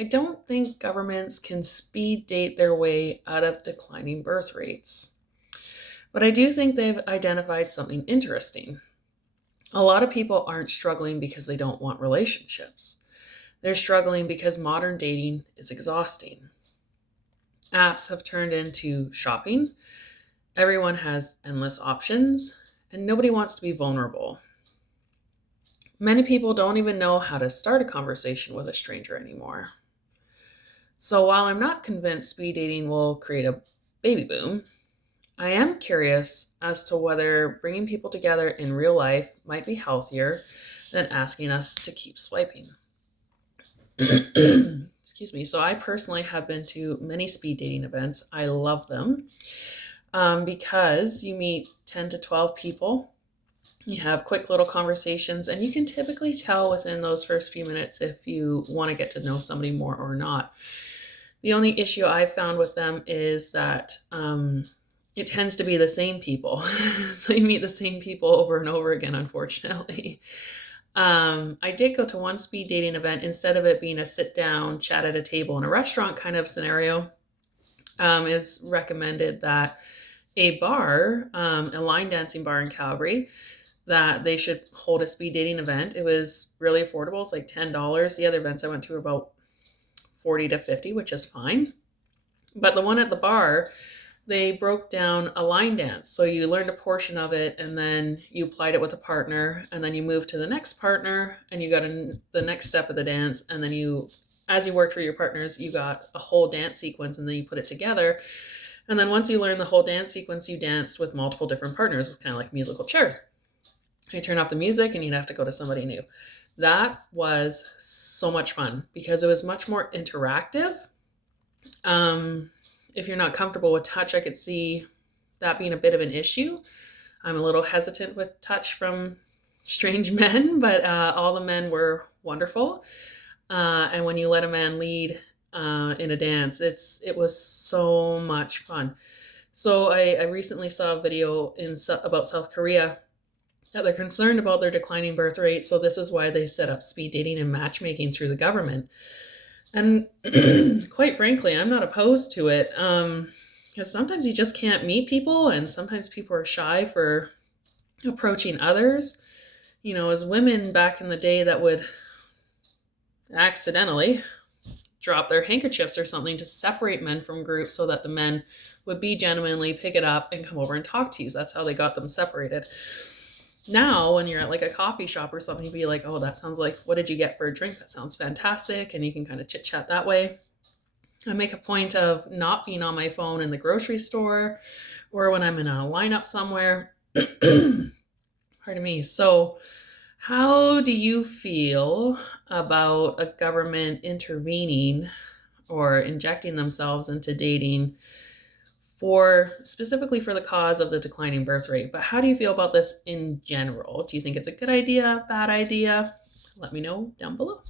I don't think governments can speed date their way out of declining birth rates. But I do think they've identified something interesting. A lot of people aren't struggling because they don't want relationships. They're struggling because modern dating is exhausting. Apps have turned into shopping. Everyone has endless options, and nobody wants to be vulnerable. Many people don't even know how to start a conversation with a stranger anymore. So while I'm not convinced speed dating will create a baby boom, I am curious as to whether bringing people together in real life might be healthier than asking us to keep swiping. Excuse me. So I personally have been to many speed dating events. I love them because you meet 10 to 12 people. You have quick little conversations, and you can typically tell within those first few minutes if you want to get to know somebody more or not. The only issue I've found with them is that it tends to be the same people. So you meet the same people over and over again, unfortunately. I did go to one speed dating event. Instead of it being a sit down, chat at a table in a restaurant kind of scenario, it was recommended that a bar, a line dancing bar in Calgary, that they should hold a speed dating event. It was really affordable. It's like $10. The other events I went to were about 40 to 50, which is fine. But the one at the bar, they broke down a line dance. So you learned a portion of it, and then you applied it with a partner, and then you moved to the next partner, and you got the next step of the dance. And then as you worked for your partners, you got a whole dance sequence, and then you put it together. And then once you learn the whole dance sequence, you danced with multiple different partners. It's kind of like musical chairs. You turn off the music, and you'd have to go to somebody new. That was so much fun because it was much more interactive. If you're not comfortable with touch, I could see that being a bit of an issue. I'm a little hesitant with touch from strange men, but all the men were wonderful. And when you let a man lead in a dance, it was so much fun. So I recently saw a video about South Korea that they're concerned about their declining birth rate. So this is why they set up speed dating and matchmaking through the government. And quite frankly, I'm not opposed to it because sometimes you just can't meet people, and sometimes people are shy for approaching others. You know, as women back in the day that would accidentally drop their handkerchiefs or something to separate men from groups so that the men would be genuinely pick it up and come over and talk to you. So that's how they got them separated. Now, when you're at like a coffee shop or something, you'd be like, oh, that sounds like, what did you get for a drink? That sounds fantastic. And you can kind of chit chat that way. I make a point of not being on my phone in the grocery store or when I'm in a lineup somewhere. Pardon me. So how do you feel about a government intervening or injecting themselves into dating specifically for the cause of the declining birth rate? But how do you feel about this in general? Do you think it's a good idea, bad idea? Let me know down below.